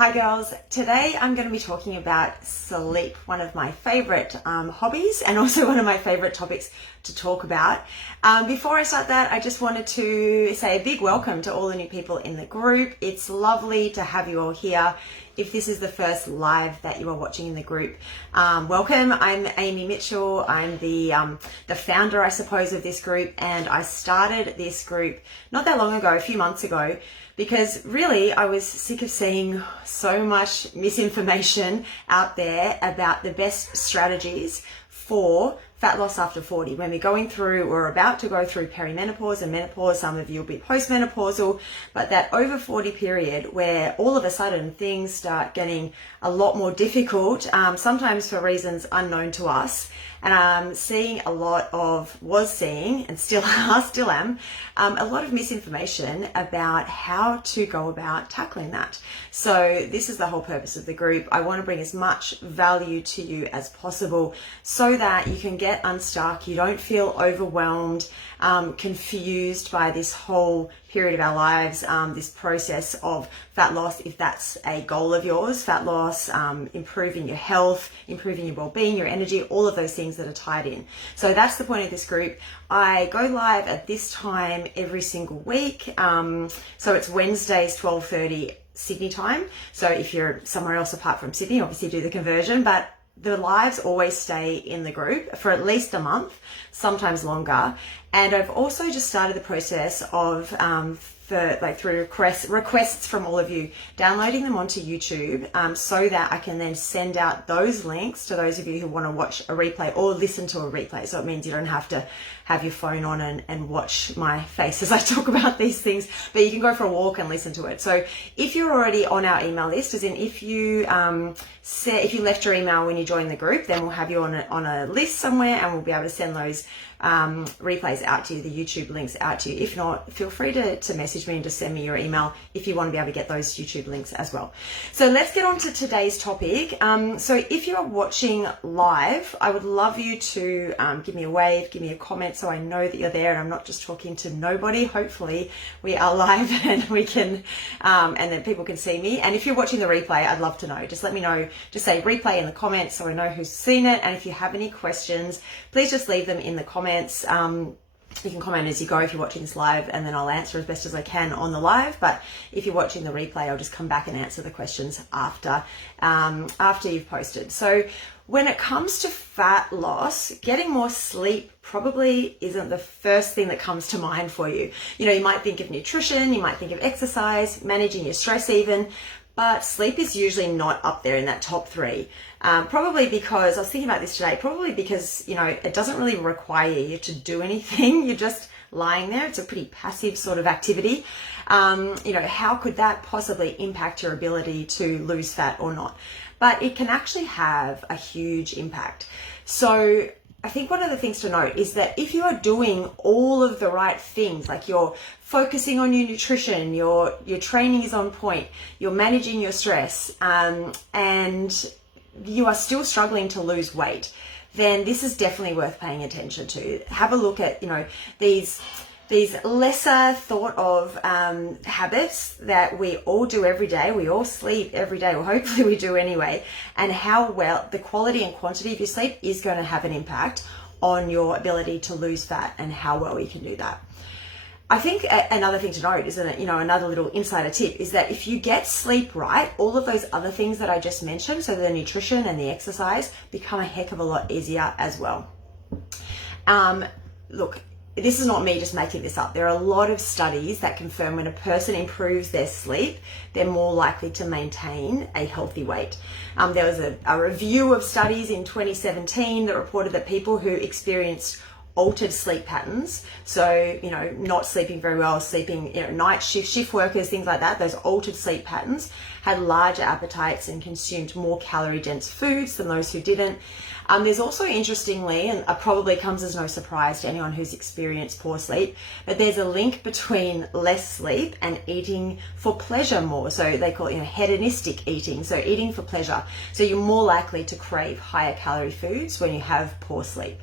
Hi girls, today I'm going to be talking about sleep, one of my favorite hobbies and also one of my favorite topics to talk about. Before I start that, I just wanted to say a big welcome to all the new people in the group. It's lovely to have you all here. If this is the first live that you are watching in the group, welcome. I'm Amy Mitchell. I'm the founder, I suppose, of this group, and I started this group not that long ago, a few months ago, because really I was sick of seeing so much misinformation out there about the best strategies for fat loss after 40. When we're about to go through perimenopause and menopause, some of you will be postmenopausal, but that over 40 period where all of a sudden things start getting a lot more difficult, sometimes for reasons unknown to us. And I'm seeing was seeing and still am, a lot of misinformation about how to go about tackling that. So this is the whole purpose of the group. I want to bring as much value to you as possible so that you can get unstuck, you don't feel overwhelmed, confused by this whole period of our lives, this process of fat loss, if that's a goal of yours, fat loss, improving your health, improving your well-being, your energy, all of those things that are tied in. So that's the point of this group. I go live at this time every single week. So it's Wednesdays, 12:30 Sydney time. So if you're somewhere else apart from Sydney, obviously do the conversion, but the lives always stay in the group for at least a month, sometimes longer. And I've also just started the process of, through requests from all of you, downloading them onto YouTube, so that I can then send out those links to those of you who want to watch a replay or listen to a replay. So it means you don't have to have your phone on and watch my face as I talk about these things, but you can go for a walk and listen to it. So if you're already on our email list, as in if you left your email when you joined the group, then we'll have you on a list somewhere and we'll be able to send those replays out to you, the YouTube links out to you. If not, feel free to message me and just send me your email if you want to be able to get those YouTube links as well. So let's get on to today's topic. So if you are watching live, I would love you to give me a wave, give me a comment so I know that you're there and I'm not just talking to nobody. Hopefully we are live and we can, and then people can see me. And if you're watching the replay, I'd love to know. Just let me know. Just say replay in the comments so I know who's seen it. And if you have any questions, please just leave them in the comments. You can comment as you go if you're watching this live, and then I'll answer as best as I can on the live. But if you're watching the replay, I'll just come back and answer the questions after you've posted. So when it comes to fat loss, getting more sleep probably isn't the first thing that comes to mind for you. You know, you might think of nutrition, you might think of exercise, managing your stress even, but sleep is usually not up there in that top three. Probably because, I was thinking about this today, probably because, you know, it doesn't really require you to do anything. You're just lying there. It's a pretty passive sort of activity. You know, how could that possibly impact your ability to lose fat or not? But it can actually have a huge impact. So I think one of the things to note is that if you are doing all of the right things, like you're focusing on your nutrition, your training is on point, you're managing your stress, and you are still struggling to lose weight, then this is definitely worth paying attention to. Have a look at, you know, these lesser thought of habits that we all do every day. We all sleep every day, or hopefully we do anyway, and how well the quality and quantity of your sleep is going to have an impact on your ability to lose fat and how well you can do that. I think another thing to note is that, you know, another little insider tip is that if you get sleep right, all of those other things that I just mentioned, so the nutrition and the exercise, become a heck of a lot easier as well. Look, this is not me just making this up. There are a lot of studies that confirm when a person improves their sleep, they're more likely to maintain a healthy weight. There was a review of studies in 2017 that reported that people who experienced altered sleep patterns, so, you know, not sleeping very well, sleeping, you know, night shift workers, things like that, those altered sleep patterns had larger appetites and consumed more calorie dense foods than those who didn't. There's also, interestingly, and it probably comes as no surprise to anyone who's experienced poor sleep, but there's a link between less sleep and eating for pleasure more. So they call it, you know, hedonistic eating, so eating for pleasure. So you're more likely to crave higher calorie foods when you have poor sleep.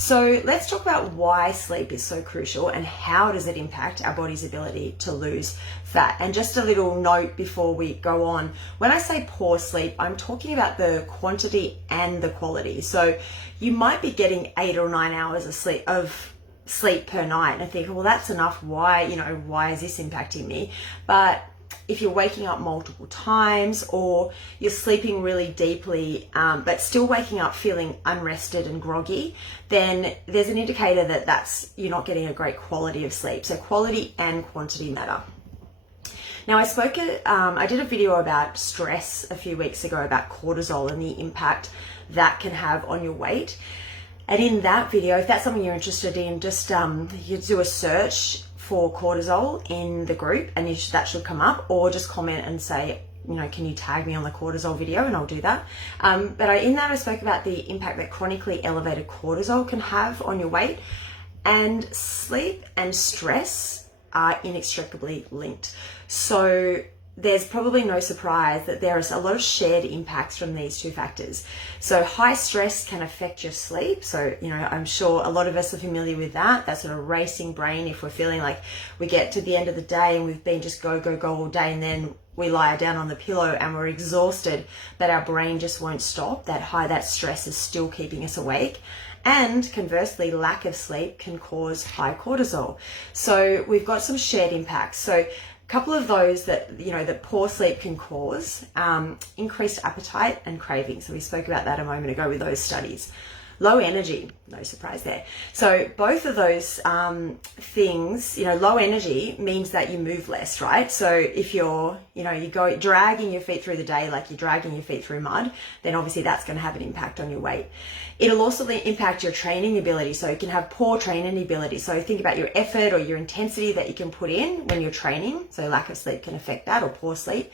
So let's talk about why sleep is so crucial and how does it impact our body's ability to lose fat. And just a little note before we go on, when I say poor sleep, I'm talking about the quantity and the quality. So you might be getting 8 or 9 hours of sleep per night and think, well, that's enough. Why is this impacting me? But if you're waking up multiple times or you're sleeping really deeply, but still waking up feeling unrested and groggy, then there's an indicator that you're not getting a great quality of sleep. So quality and quantity matter. Now I did a video about stress a few weeks ago about cortisol and the impact that can have on your weight. And in that video, if that's something you're interested in, just you do a search for cortisol in the group and that should come up, or just comment and say, can you tag me on the cortisol video, and I'll do that. But in that I spoke about the impact that chronically elevated cortisol can have on your weight, and sleep and stress are inextricably linked. So there's probably no surprise that there is a lot of shared impacts from these two factors. So high stress can affect your sleep. So, I'm sure a lot of us are familiar with that sort of racing brain. If we're feeling like we get to the end of the day and we've been just go all day, and then we lie down on the pillow and we're exhausted, but our brain just won't stop. That stress is still keeping us awake. And conversely, lack of sleep can cause high cortisol. So we've got some shared impacts. So couple of those that poor sleep can cause: increased appetite and craving. So we spoke about that a moment ago with those studies. Low energy, no surprise there. So both of those things, low energy means that you move less, right? So if you go dragging your feet through the day like you're dragging your feet through mud, then obviously that's going to have an impact on your weight. It'll also impact your training ability. So you can have poor training ability. So think about your effort or your intensity that you can put in when you're training. So lack of sleep can affect that, or poor sleep.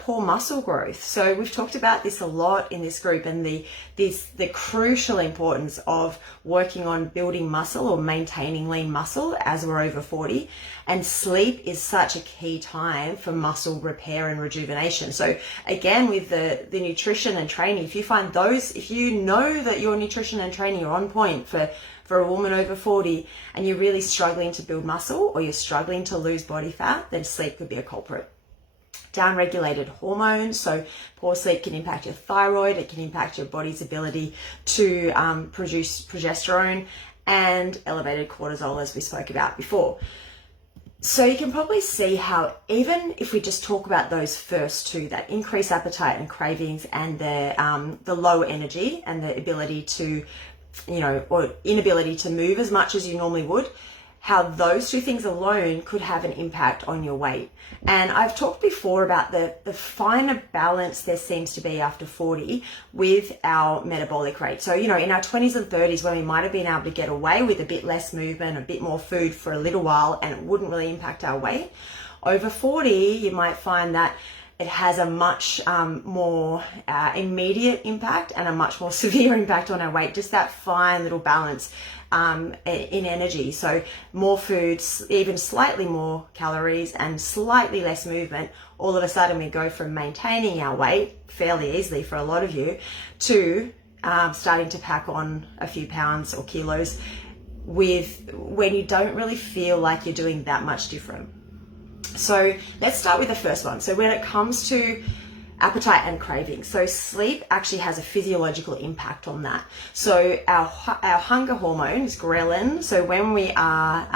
Poor muscle growth. So we've talked about this a lot in this group, and the crucial importance of working on building muscle or maintaining lean muscle as we're over 40. And sleep is such a key time for muscle repair and rejuvenation. So again, with the nutrition and training, if you know that your nutrition and training are on point for a woman over 40 and you're really struggling to build muscle or you're struggling to lose body fat, then sleep could be a culprit. Downregulated hormones. So poor sleep can impact your thyroid. It can impact your body's ability to produce progesterone, and elevated cortisol, as we spoke about before. So you can probably see how, even if we just talk about those first two, that increased appetite and cravings, and the low energy and the ability to, or inability to move as much as you normally would, how those two things alone could have an impact on your weight. And I've talked before about the finer balance there seems to be after 40 with our metabolic rate. So, in our 20s and 30s, when we might have been able to get away with a bit less movement, a bit more food for a little while, and it wouldn't really impact our weight, over 40, you might find that it has a much more immediate impact and a much more severe impact on our weight, just that fine little balance in energy. So more food, even slightly more calories and slightly less movement, all of a sudden we go from maintaining our weight fairly easily for a lot of you to starting to pack on a few pounds or kilos when you don't really feel like you're doing that much different. So let's start with the first one. So when it comes to appetite and craving, so sleep actually has a physiological impact on that. So our hunger hormone is ghrelin. So when we are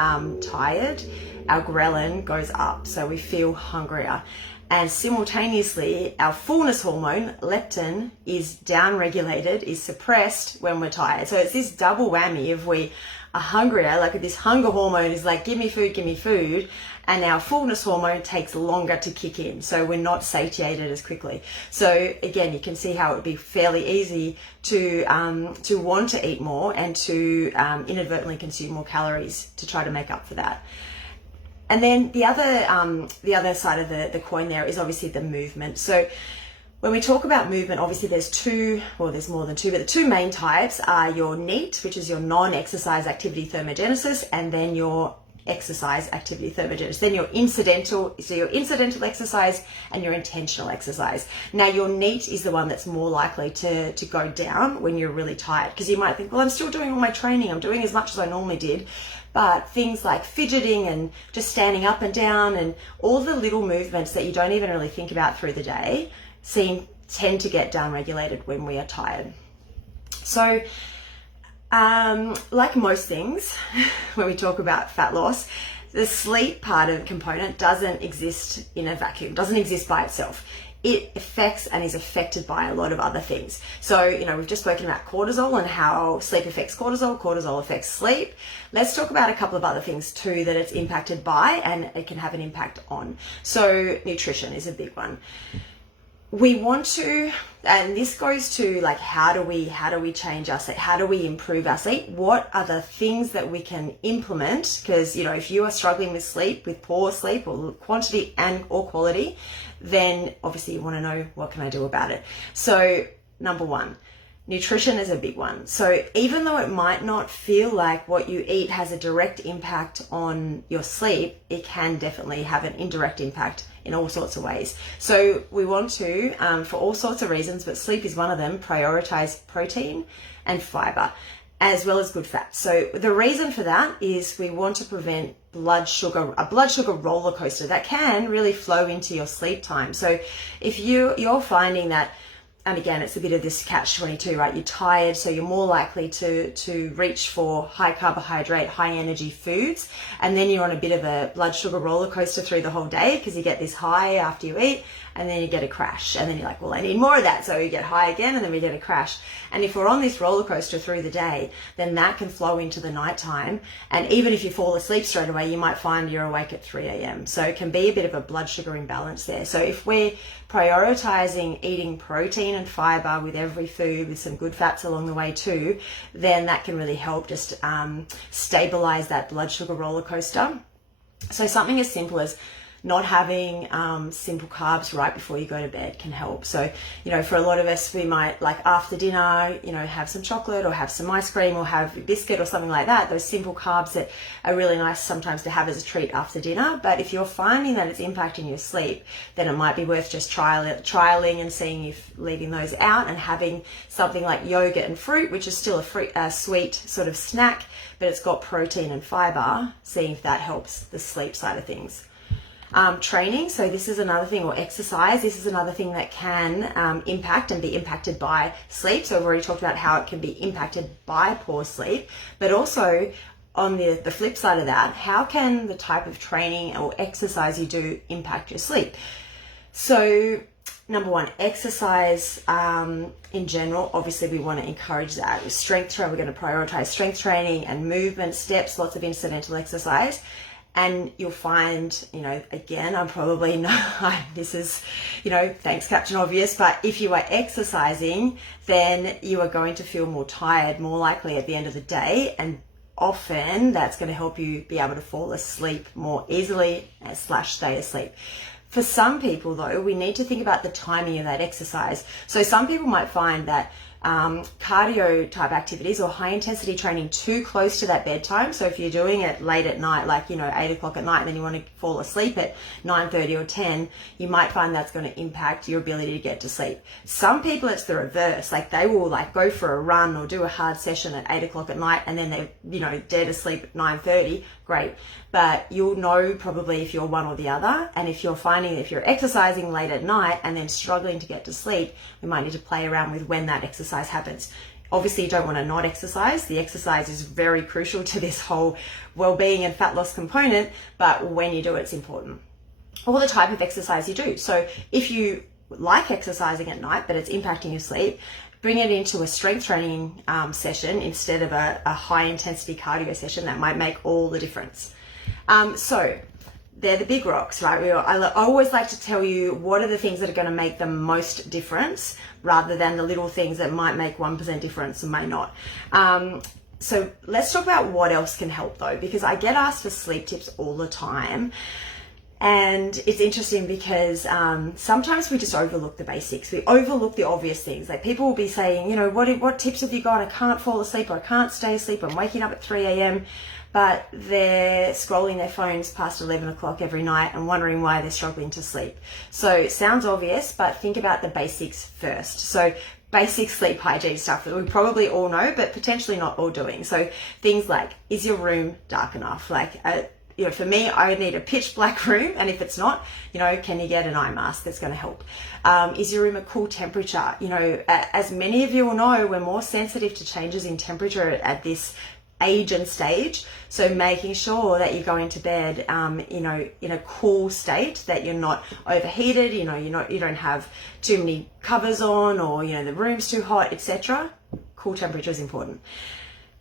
tired, our ghrelin goes up, so we feel hungrier. And simultaneously, our fullness hormone, leptin, is downregulated, is suppressed when we're tired. So it's this double whammy. If we are hungrier, like this hunger hormone is like, give me food, and our fullness hormone takes longer to kick in. So we're not satiated as quickly. So again, you can see how it would be fairly easy to want to eat more and to inadvertently consume more calories to try to make up for that. And then the other side of the coin there is obviously the movement. So when we talk about movement, obviously there's more than two, but the two main types are your NEAT, which is your non-exercise activity thermogenesis, and then your exercise, activity, thermogenesis. Then your incidental exercise and your intentional exercise. Now your NEAT is the one that's more likely to go down when you're really tired, because you might think, well, I'm still doing all my training, I'm doing as much as I normally did. But things like fidgeting and just standing up and down and all the little movements that you don't even really think about through the day tend to get down-regulated when we are tired. So like most things, when we talk about fat loss, the sleep part of the component doesn't exist in a vacuum, doesn't exist by itself. It affects and is affected by a lot of other things. So, we've just spoken about cortisol and how sleep affects cortisol, cortisol affects sleep. Let's talk about a couple of other things too that it's impacted by and it can have an impact on. So nutrition is a big one. We want to, and this goes to like, how do we change our sleep? How do we improve our sleep? What are the things that we can implement? Because, if you are struggling with sleep, with poor sleep or quantity or quality, then obviously you want to know, what can I do about it? So number one, nutrition is a big one. So even though it might not feel like what you eat has a direct impact on your sleep, it can definitely have an indirect impact in all sorts of ways. So we want to, for all sorts of reasons, but sleep is one of them, prioritize protein and fiber, as well as good fat. So the reason for that is we want to prevent a blood sugar roller coaster that can really flow into your sleep time. So if you're finding that, and again, it's a bit of this catch-22, right? You're tired, so you're more likely to reach for high carbohydrate, high energy foods. And then you're on a bit of a blood sugar roller coaster through the whole day, because you get this high after you eat and then you get a crash. And then you're like, well, I need more of that. So you get high again and then we get a crash. And if we're on this roller coaster through the day, then that can flow into the nighttime. And even if you fall asleep straight away, you might find you're awake at 3 a.m. So it can be a bit of a blood sugar imbalance there. So if we're prioritizing eating protein and fiber with every food, with some good fats along the way too, then that can really help just stabilize that blood sugar roller coaster. So something as simple as not having simple carbs right before you go to bed can help. So, for a lot of us, we might, like after dinner, have some chocolate or have some ice cream or have a biscuit or something like that. Those simple carbs that are really nice sometimes to have as a treat after dinner. But if you're finding that it's impacting your sleep, then it might be worth just trialing and seeing if leaving those out and having something like yogurt and fruit, which is still a sweet sort of snack, but it's got protein and fiber, seeing if that helps the sleep side of things. Training, so this is another thing, or exercise, this is another thing that can impact and be impacted by sleep. So we've already talked about how it can be impacted by poor sleep, but also on the flip side of that, how can the type of training or exercise you do impact your sleep? So number one, exercise in general, obviously we want to encourage that. With strength training, we're going to prioritize strength training and movement, steps, lots of incidental exercise. And you'll find, again, I'm probably not, this is, thanks Captain Obvious, but if you are exercising, then you are going to feel more tired, more likely at the end of the day. And often that's going to help you be able to fall asleep more easily / stay asleep. For some people though, we need to think about the timing of that exercise. So some people might find that cardio type activities or high intensity training too close to that bedtime. So if you're doing it late at night, like 8 o'clock at night, and then you want to fall asleep at 9:30 or 10, you might find that's going to impact your ability to get to sleep. Some people, it's the reverse. Like they will go for a run or do a hard session at 8 o'clock at night, and then they're dead asleep at 9:30. Great. But you'll know probably if you're one or the other. And if you're finding that if you're exercising late at night and then struggling to get to sleep, we might need to play around with when that exercise happens. Obviously, you don't want to not exercise. The exercise is very crucial to this whole well-being and fat loss component, but when you do it, it's important. Or the type of exercise you do. So if you like exercising at night, but it's impacting your sleep, bring it into a strength training session instead of a high intensity cardio session. That might make all the difference. So they're the big rocks, right? I always like to tell you what are the things that are going to make the most difference rather than the little things that might make 1% difference and may not. So let's talk about what else can help though, because I get asked for sleep tips all the time. And it's interesting because sometimes we just overlook the basics. We overlook the obvious things. Like people will be saying, what tips have you got? I can't fall asleep or I can't stay asleep. I'm waking up at 3 a.m. but they're scrolling their phones past 11 o'clock every night and wondering why they're struggling to sleep. So it sounds obvious, but think about the basics first. So basic sleep hygiene stuff that we probably all know, but potentially not all doing. So things like, is your room dark enough? Like, for me, I need a pitch black room, and if it's not, can you get an eye mask that's going to help? Is your room a cool temperature? As many of you will know, we're more sensitive to changes in temperature at this age and stage. So making sure that you're going to bed, in a cool state, that you're not overheated, you don't have too many covers on, or, the room's too hot, etc. Cool temperature is important.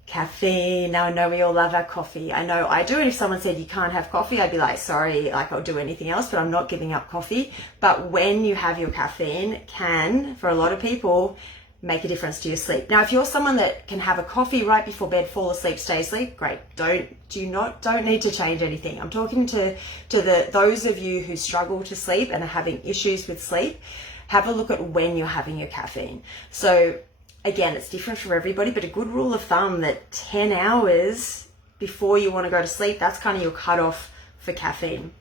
Caffeine. Now, I know we all love our coffee. I know I do. And if someone said you can't have coffee, I'd be like, sorry, I'll do anything else, but I'm not giving up coffee. But when you have your caffeine, can, for a lot of people, make a difference to your sleep. Now, if you're someone that can have a coffee right before bed, fall asleep, stay asleep, great. Don't need to change anything. I'm talking to those of you who struggle to sleep and are having issues with sleep. Have a look at when you're having your caffeine. So again, it's different for everybody, but a good rule of thumb that 10 hours before you want to go to sleep, that's kind of your cutoff for caffeine.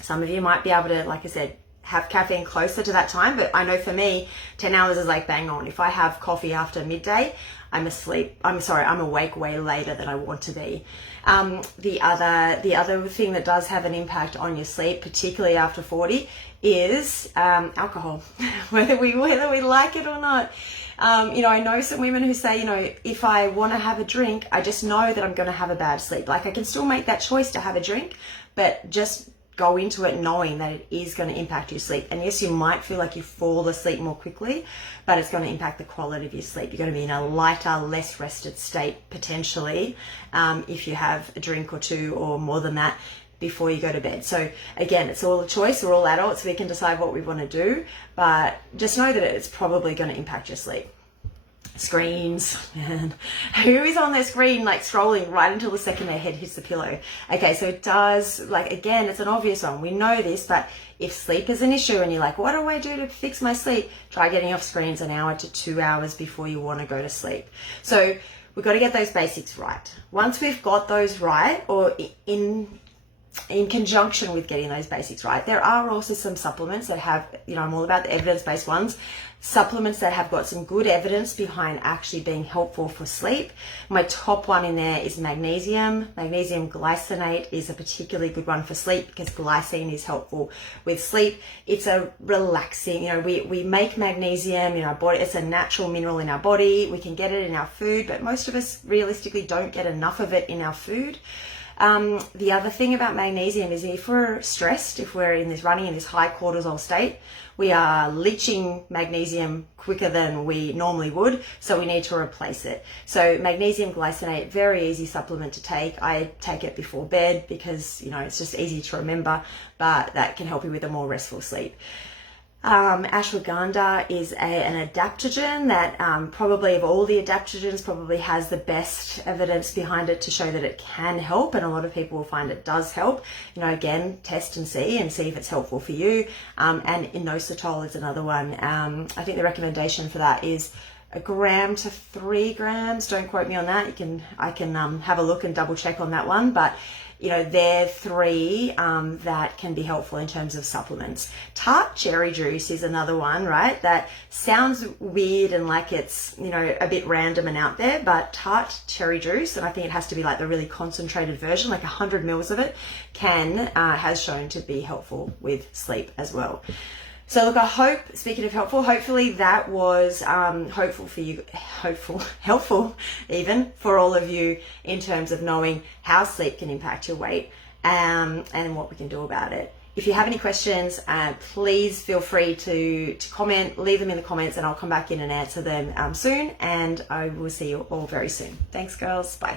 Some of you might be able to, like I said, have caffeine closer to that time, but I know for me, 10 hours is like bang on. If I have coffee after midday, I'm awake way later than I want to be. The other thing that does have an impact on your sleep, particularly after 40, is alcohol, whether we like it or not. I know some women who say, if I want to have a drink, I just know that I'm going to have a bad sleep. Like, I can still make that choice to have a drink, but just go into it knowing that it is going to impact your sleep. And yes, you might feel like you fall asleep more quickly, but it's going to impact the quality of your sleep. You're going to be in a lighter, less rested state potentially, if you have a drink or two or more than that before you go to bed. So again, it's all a choice. We're all adults. We can decide what we want to do, but just know that it's probably going to impact your sleep. Screens, man. Who is on their screen, like scrolling right until the second their head hits the pillow? Okay, so it does, again, it's an obvious one. We know this, but if sleep is an issue and you're like, what do I do to fix my sleep? Try getting off screens an hour to 2 hours before you want to go to sleep. So we've got to get those basics right. Once we've got those right, or in conjunction with getting those basics right, there are also some supplements that have, I'm all about the evidence-based ones, supplements that have got some good evidence behind actually being helpful for sleep. My top one in there is magnesium. Magnesium glycinate is a particularly good one for sleep because glycine is helpful with sleep. It's a relaxing, we make magnesium in our body. It's a natural mineral in our body. We can get it in our food, but most of us realistically don't get enough of it in our food. The other thing about magnesium is if we're stressed, if we're running in this high cortisol state, we are leaching magnesium quicker than we normally would, so we need to replace it. So magnesium glycinate, very easy supplement to take. I take it before bed because, it's just easy to remember, but that can help you with a more restful sleep. Ashwagandha is an adaptogen that probably of all the adaptogens probably has the best evidence behind it to show that it can help, and a lot of people will find it does help. Again, test and see if it's helpful for you. And inositol is another one. I think the recommendation for that is 1 gram to 3 grams. Don't quote me on that. I can have a look and double check on that one, but they're 3 that can be helpful in terms of supplements. Tart cherry juice is another one, right? That sounds weird and like it's, a bit random and out there, but tart cherry juice, and I think it has to be like the really concentrated version, like 100 mils of it, has shown to be helpful with sleep as well. So look, I hope, speaking of helpful, hopefully that was helpful for you, helpful even for all of you in terms of knowing how sleep can impact your weight and what we can do about it. If you have any questions, please feel free to comment, leave them in the comments, and I'll come back in and answer them soon, and I will see you all very soon. Thanks, girls. Bye.